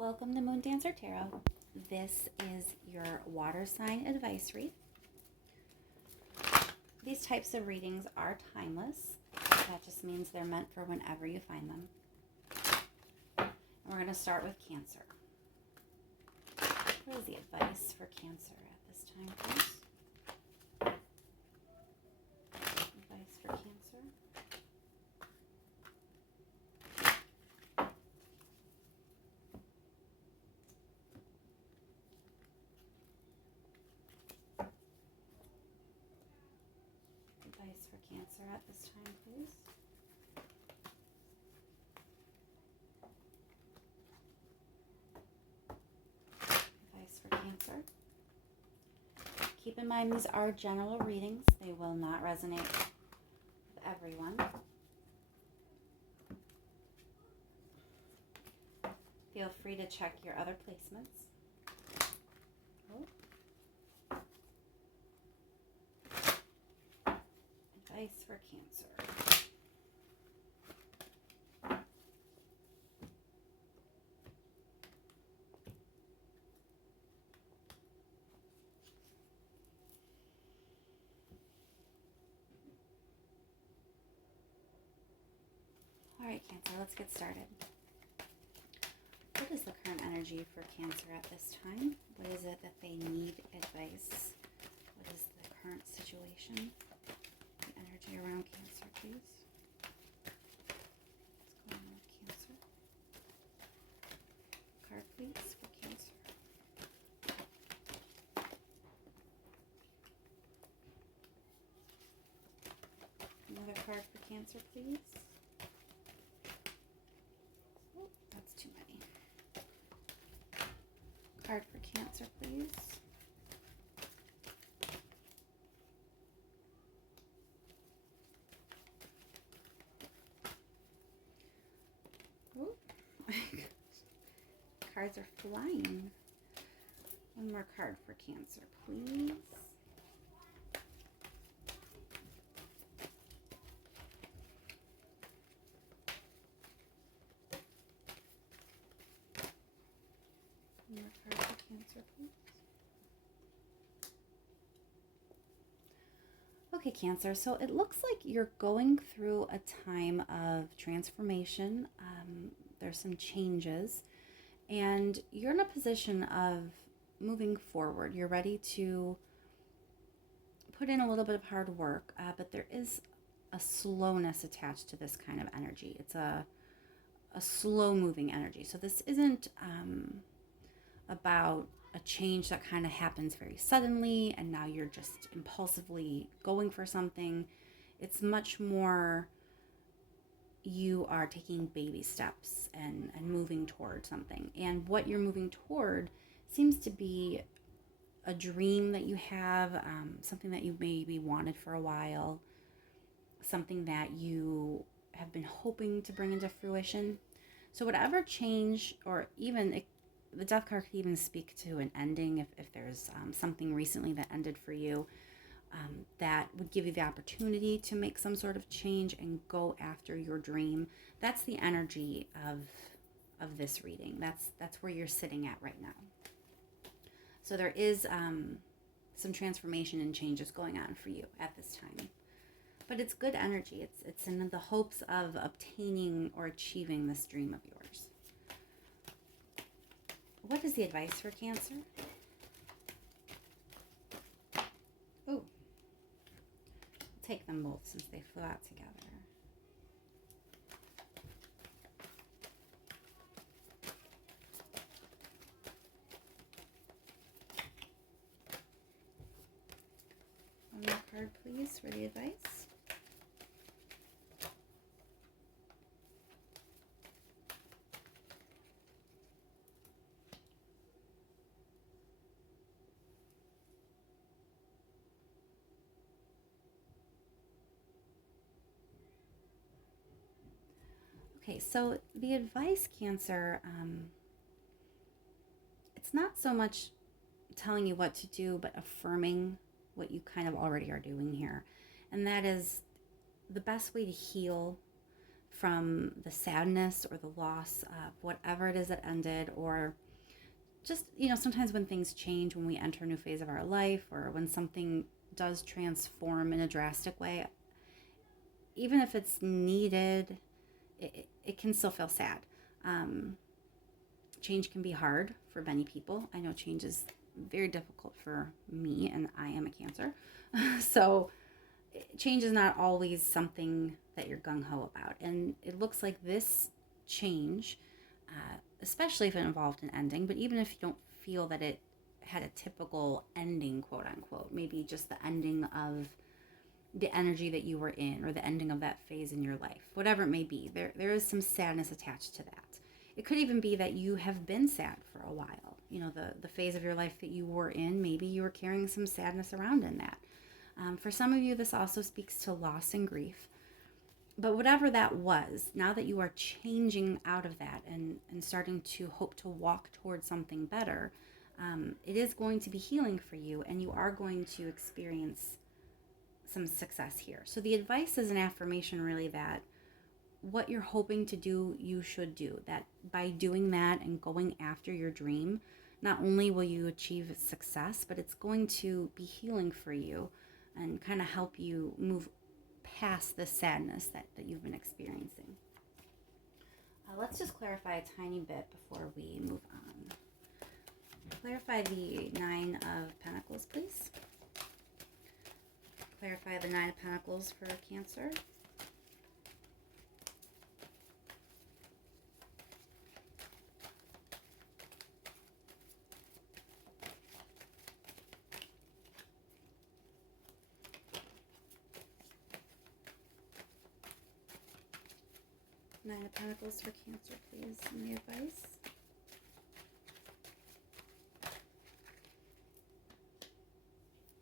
Welcome to Moon Dancer Tarot. This is your water sign advice read. These types of readings are timeless. That just means they're meant for whenever you find them. And we're going to start with Cancer. What is the advice for Cancer at this time, please? Advice for Cancer. Advice for Cancer at this time, please. Advice for Cancer. Keep in mind these are general readings. They will not resonate with everyone. Feel free to check your other placements. Advice for Cancer. All right, Cancer, let's get started. What is the current energy for Cancer at this time? What is it that they need advice? What is the current situation? The energy around Cancer, please. What's going on with Cancer? Card, please, for Cancer. Another card for Cancer, please. Oh, that's too many. Card for Cancer, please. Oh, my gosh. Cards are flying. One more card for Cancer, please. One more card for Cancer, please. Okay, Cancer, so it looks like you're going through a time of transformation. There's some changes, and you're in a position of moving forward. You're ready to put in a little bit of hard work, but there is a slowness attached to this kind of energy. It's a slow-moving energy. So this isn't about a change that kind of happens very suddenly and now you're just impulsively going for something. It's much more you are taking baby steps and moving toward something. And what you're moving toward seems to be a dream that you have, something that you maybe wanted for a while, something that you have been hoping to bring into fruition. So whatever change, or even the Death card could even speak to an ending if there's something recently that ended for you, that would give you the opportunity to make some sort of change and go after your dream. That's the energy of this reading. That's where you're sitting at right now. So there is some transformation and changes going on for you at this time. But it's good energy. It's in the hopes of obtaining or achieving this dream of yours. What is the advice for Cancer? Oh, take them both since they flew out together. One more card, please, for the advice. Okay, so the advice, Cancer, it's not so much telling you what to do, but affirming what you kind of already are doing here. And that is the best way to heal from the sadness or the loss of whatever it is that ended, or just, sometimes when things change, when we enter a new phase of our life, or when something does transform in a drastic way, even if it's needed, it can still feel sad. Change can be hard for many people. I know change is very difficult for me, and I am a Cancer. So change is not always something that you're gung-ho about. And it looks like this change, especially if it involved an ending, but even if you don't feel that it had a typical ending, quote unquote, maybe just the ending of the energy that you were in, or the ending of that phase in your life, whatever it may be, there is some sadness attached to that. It could even be that you have been sad for a while. The phase of your life that you were in, maybe you were carrying some sadness around in that. For some of you, this also speaks to loss and grief. But whatever that was, now that you are changing out of that and starting to hope to walk towards something better, it is going to be healing for you, and you are going to experience some success here. So the advice is an affirmation, really, that what you're hoping to do, you should do. That by doing that and going after your dream, not only will you achieve success, but it's going to be healing for you and kind of help you move past the sadness that you've been experiencing. Let's just clarify a tiny bit before we move on. Clarify the Nine of Pentacles, please. Clarify the Nine of Pentacles for Cancer. Nine of Pentacles for Cancer, please, and the advice.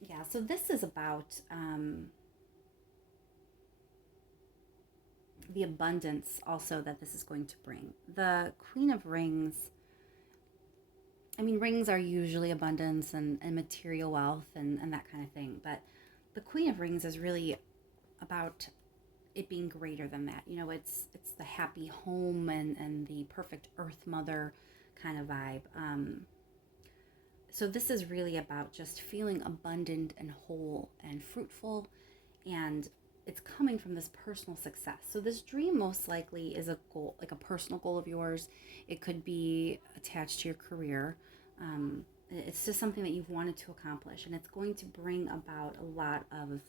Yeah, so this is about the abundance also that this is going to bring. The Queen of Rings, rings are usually abundance and material wealth and that kind of thing, but the Queen of Rings is really about it being greater than that. It's the happy home and the perfect earth mother kind of vibe. So this is really about just feeling abundant and whole and fruitful, and it's coming from this personal success. So this dream most likely is a goal, like a personal goal of yours. It could be attached to your career. It's just something that you've wanted to accomplish, and it's going to bring about a lot of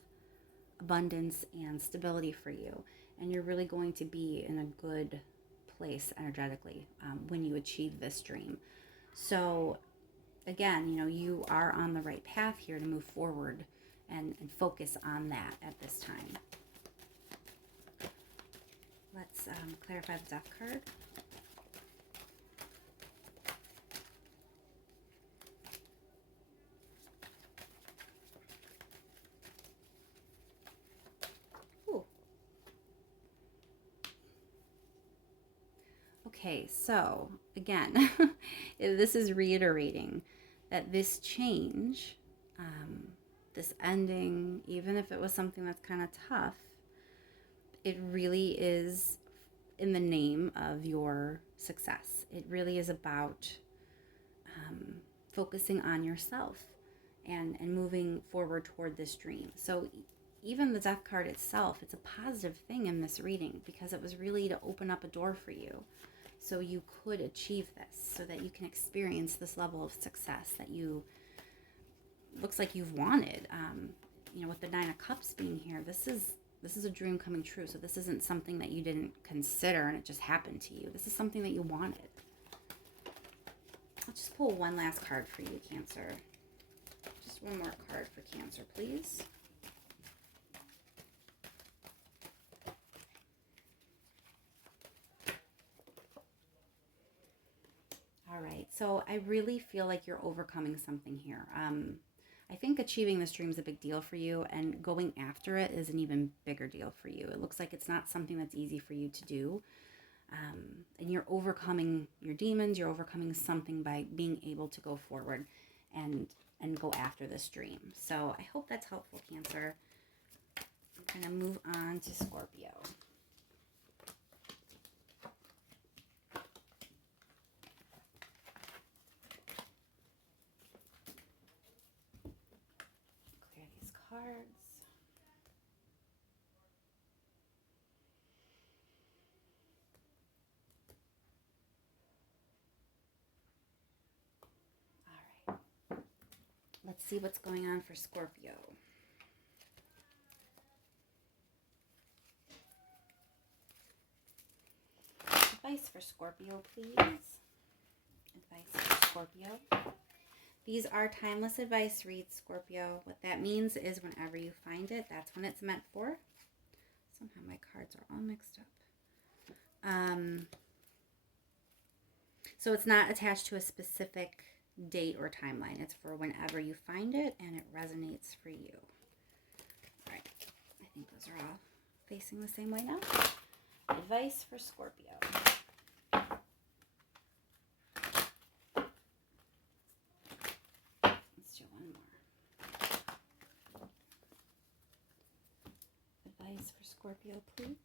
abundance and stability for you, and you're really going to be in a good place energetically when you achieve this dream. So again, you are on the right path here to move forward and focus on that at this time. Let's clarify the Death card. Okay, so again, this is reiterating that this change, this ending, even if it was something that's kind of tough, it really is in the name of your success. It really is about focusing on yourself and moving forward toward this dream. So even the Death card itself, it's a positive thing in this reading, because it was really to open up a door for you so you could achieve this, so that you can experience this level of success that looks like you've wanted. With the Nine of Cups being here, this is a dream coming true. So this isn't something that you didn't consider and it just happened to you. This is something that you wanted. I'll just pull one last card for you, Cancer. Just one more card for Cancer, please. All right, so I really feel like you're overcoming something here. I think achieving this dream is a big deal for you, and going after it is an even bigger deal for you. It looks like it's not something that's easy for you to do. And you're overcoming your demons, you're overcoming something by being able to go forward and go after this dream. So I hope that's helpful, Cancer. I'm going to move on to Scorpio. cards. All right. Let's see what's going on for Scorpio. Advice for Scorpio, please. Advice for Scorpio. These are timeless advice reads, Scorpio. What that means is whenever you find it, that's when it's meant for. Somehow my cards are all mixed up. So it's not attached to a specific date or timeline. It's for whenever you find it and it resonates for you. All right. I think those are all facing the same way now. Advice for Scorpio. Let's do one more. Advice for Scorpio, please.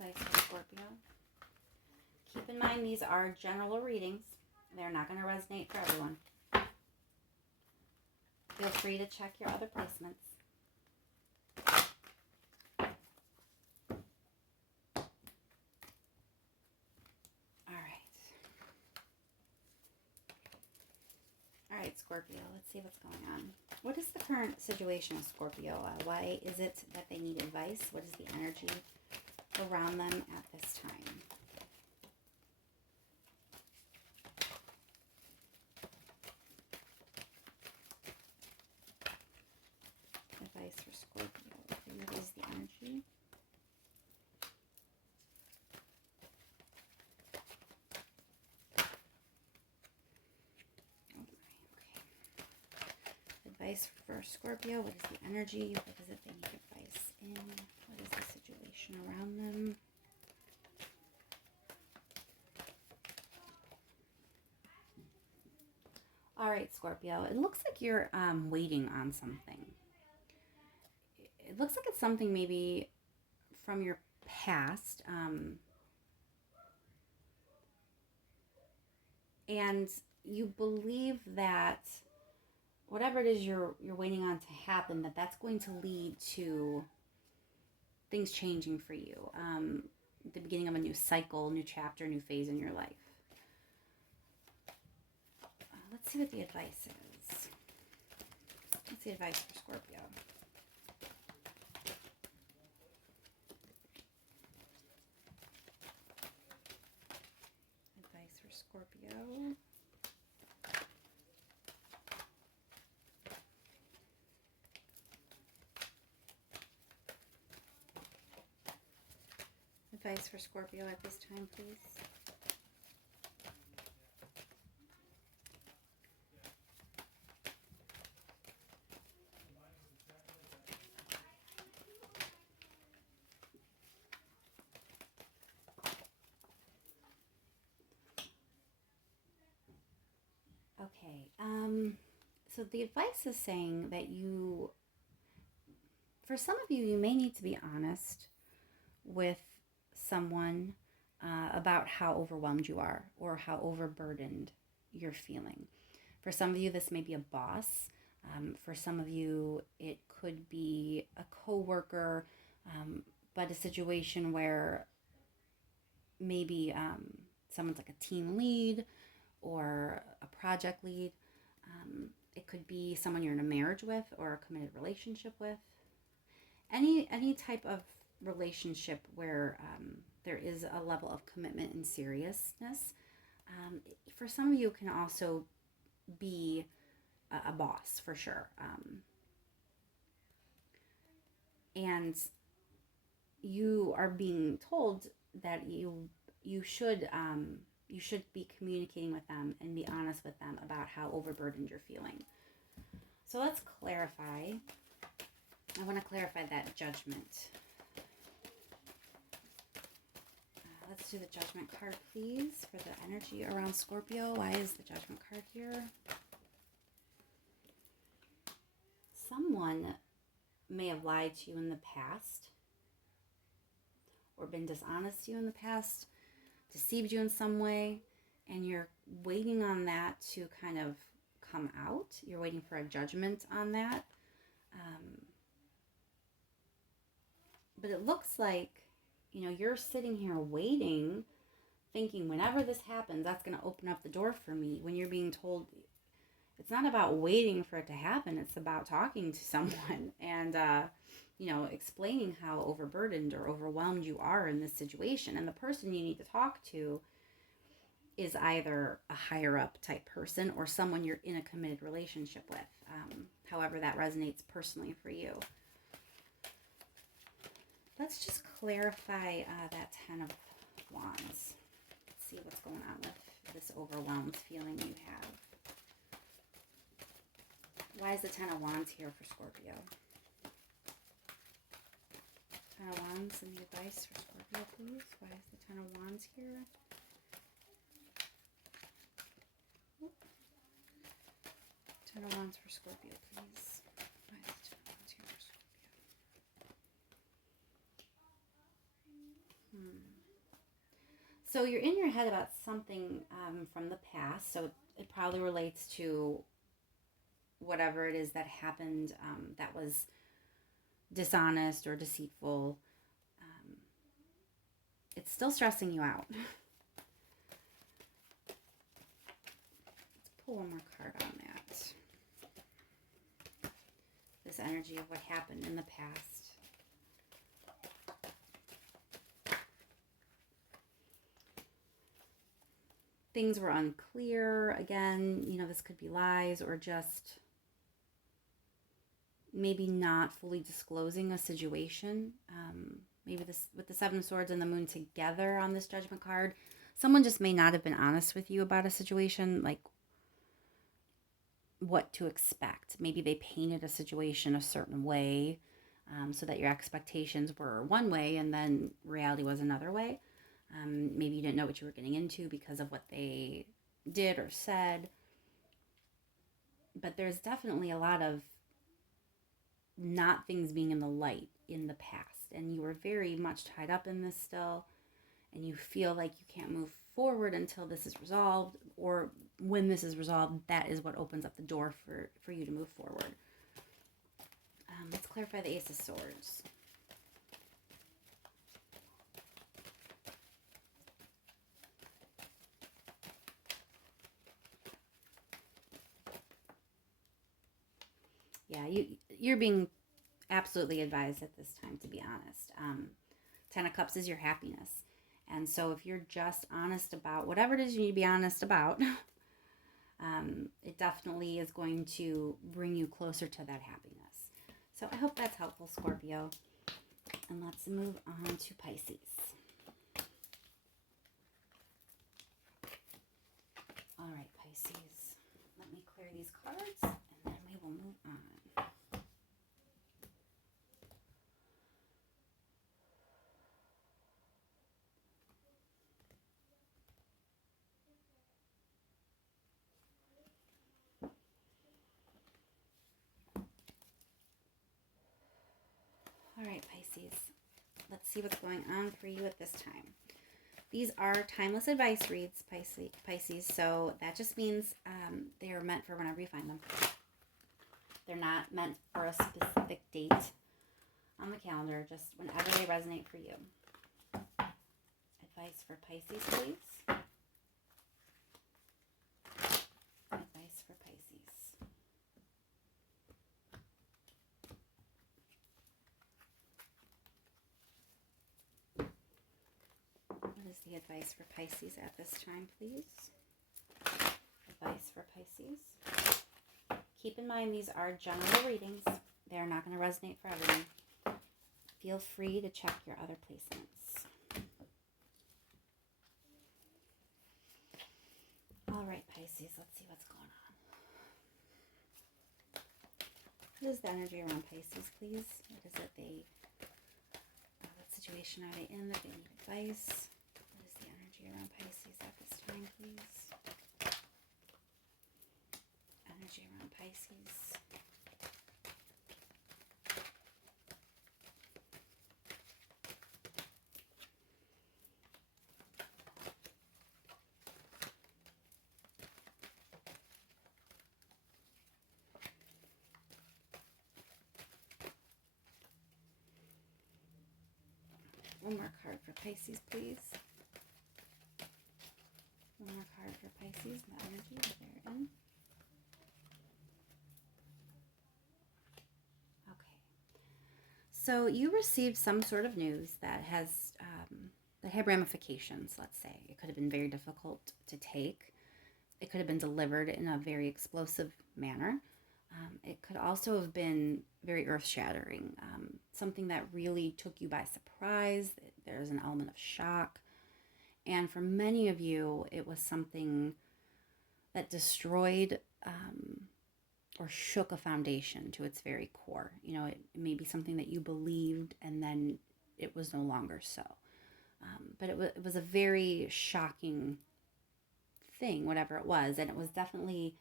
Advice for Scorpio. Keep in mind these are general readings. They're not going to resonate for everyone. Feel free to check your other placements. All right, Scorpio, let's see what's going on. What is the current situation with Scorpio? Why is it that they need advice? What is the energy around them at this time? Advice for Scorpio. What is the energy? Advice for Scorpio. What is the energy? What is it they need advice in? What is the situation around them? All right, Scorpio. It looks like you're waiting on something. It looks like it's something maybe from your past. And you believe that whatever it is you're waiting on to happen, that's going to lead to things changing for you. The beginning of a new cycle, new chapter, new phase in your life. Let's see what the advice is. What's the advice for Scorpio? Advice for Scorpio. Advice for Scorpio at this time, please. Okay, so the advice is saying that for some of you may need to be honest with someone about how overwhelmed you are or how overburdened you're feeling. For some of you, this may be a boss. For some of you, it could be a coworker, but a situation where maybe someone's like a team lead or a project lead. It could be someone you're in a marriage with or a committed relationship with. Any type of relationship where there is a level of commitment and seriousness. For some of you, it can also be a boss for sure. And you are being told that you should be communicating with them and be honest with them about how overburdened you're feeling. So let's clarify. I want to clarify that judgment. Let's do the judgment card, please, for the energy around Scorpio. Why is the judgment card here? Someone may have lied to you in the past or been dishonest to you in the past, deceived you in some way, and you're waiting on that to kind of come out. You're waiting for a judgment on that. But it looks like, you're sitting here waiting, thinking whenever this happens, that's going to open up the door for me. When you're being told it's not about waiting for it to happen, it's about talking to someone and, explaining how overburdened or overwhelmed you are in this situation. And the person you need to talk to is either a higher up type person or someone you're in a committed relationship with, however that resonates personally for you. Let's just clarify that 10 of Wands. Let's see what's going on with this overwhelmed feeling you have. Why is the 10 of Wands here for Scorpio? 10 of Wands, any advice for Scorpio, please? Why is the 10 of Wands here? 10 of Wands for Scorpio, please. Why is the 10 of Wands here for Scorpio? So you're in your head about something from the past. So it probably relates to whatever it is that happened that was dishonest or deceitful. It's still stressing you out. Let's pull one more card on that. This energy of what happened in the past. Things were unclear. Again, this could be lies or just maybe not fully disclosing a situation. Maybe this with the 7 of Swords and the Moon together on this Judgment card, someone just may not have been honest with you about a situation, like what to expect. Maybe they painted a situation a certain way so that your expectations were one way and then reality was another way. Maybe you didn't know what you were getting into because of what they did or said. But there's definitely a lot of not things being in the light in the past. And you were very much tied up in this still. And you feel like you can't move forward until this is resolved. Or when this is resolved, that is what opens up the door for you to move forward. Let's clarify the Ace of Swords. Yeah, you're being absolutely advised at this time to be honest. 10 of Cups is your happiness. And so if you're just honest about whatever it is you need to be honest about, it definitely is going to bring you closer to that happiness. So I hope that's helpful, Scorpio. And let's move on to Pisces. All right, Pisces. Let me clear these cards and then we will move on. All right, Pisces, let's see what's going on for you at this time. These are timeless advice reads, Pisces, so that just means they are meant for whenever you find them. They're not meant for a specific date on the calendar, just whenever they resonate for you. Advice for Pisces, please. Advice for Pisces. What is the advice for Pisces at this time, please? Advice for Pisces. Keep in mind these are general readings. They are not going to resonate for everyone. Feel free to check your other placements. All right, Pisces, let's see what's going on. What is the energy around Pisces, please? What is it what situation are they in that they need advice? What is the energy around Pisces at this time, please? Energy around Pisces. One more card for Pisces, please. One more card for Pisces, the energy that they're in. Okay. So you received some sort of news that had ramifications, let's say. It could have been very difficult to take. It could have been delivered in a very explosive manner. It could also have been very earth-shattering, something that really took you by surprise. There's an element of shock. And for many of you, it was something that destroyed or shook a foundation to its very core. You know, it may be something that you believed and then it was no longer so. But it was a very shocking thing, whatever it was. And it was definitely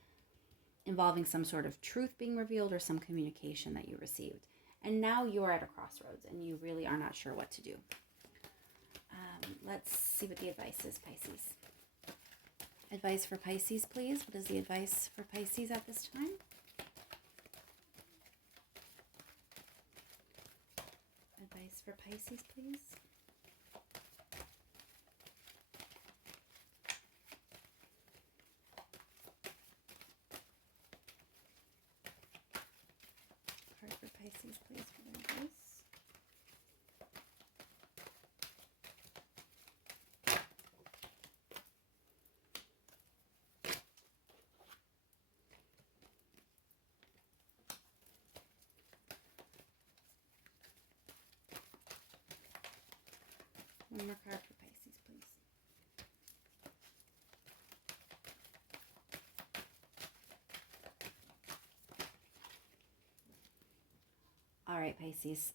involving some sort of truth being revealed or some communication that you received. And now you're at a crossroads and you really are not sure what to do. Let's see what the advice is, Pisces. Advice for Pisces, please. What is the advice for Pisces at this time? Advice for Pisces, please. Card for Pisces, please, for the advice. One more card for Pisces, please. All right, Pisces.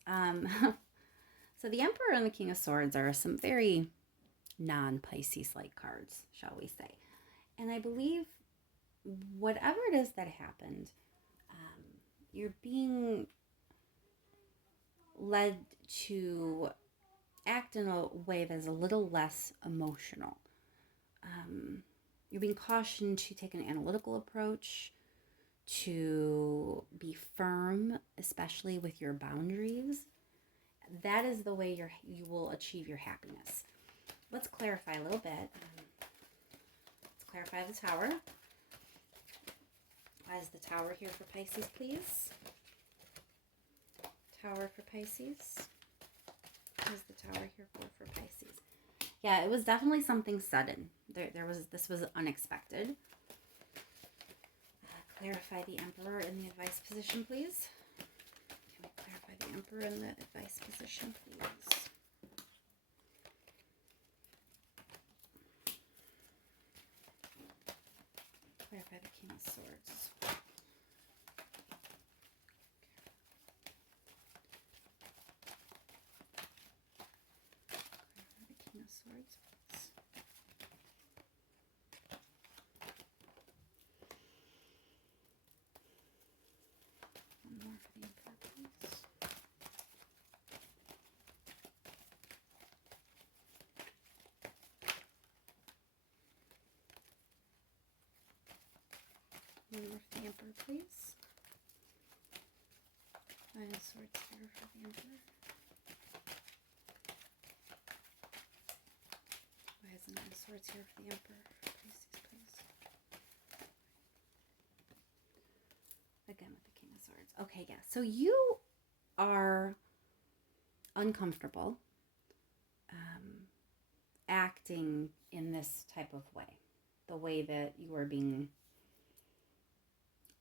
So the Emperor and the King of Swords are some very non-Pisces-like cards, shall we say. And I believe whatever it is that happened, you're being led to act in a way that is a little less emotional. You're being cautioned to take an analytical approach, to be firm, especially with your boundaries. That is the way you will achieve your happiness. Let's clarify a little bit. Let's clarify the Tower. Why is the Tower here for Pisces, please? Tower for Pisces. What is the Tower here for Pisces? Yeah, it was definitely something sudden. This was unexpected. Clarify the Emperor in the advice position, please. Can we clarify the Emperor in the advice position, please? Clarify the King of Swords. Clarify the King of Swords, please. One more for the Emperor, please. One more for the Emperor, please. Nine of Swords here for the Emperor. Why is the Nine of Swords here for the Emperor? Pisces, please. Again with the King of Swords. Okay, yeah. So you are uncomfortable acting in this type of way. The way that you are being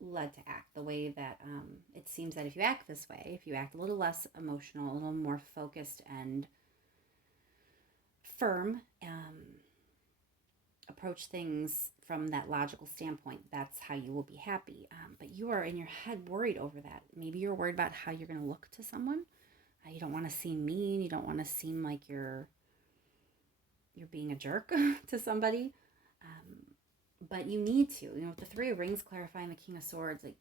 led to act. The way that it seems that if you act this way, if you act a little less emotional, a little more focused and firm, approach things from that logical standpoint, that's how you will be happy. But you are in your head worried over that. Maybe you're worried about how you're going to look to someone. You don't want to seem mean. You don't want to seem like you're being a jerk to somebody. But you need to. You know, with the Three of Rings clarifying the King of Swords, like,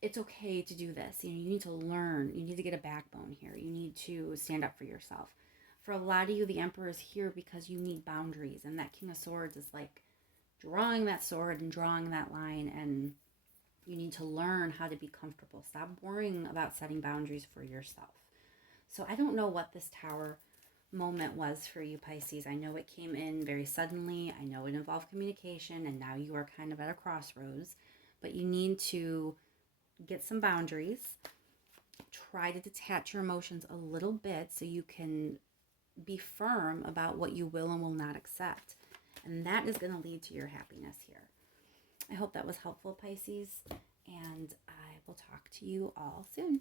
it's okay to do this. You know, you need to learn. You need to get a backbone here. You need to stand up for yourself. For a lot of you, the Emperor is here because you need boundaries. And that King of Swords is like drawing that sword and drawing that line. And you need to learn how to be comfortable. Stop worrying about setting boundaries for yourself. So I don't know what this Tower moment was for you, Pisces. I know it came in very suddenly. I know it involved communication, and now you are kind of at a crossroads. But you need to get some boundaries. Try to detach your emotions a little bit so you can be firm about what you will and will not accept. And that is going to lead to your happiness here. I hope that was helpful, Pisces, and I will talk to you all soon.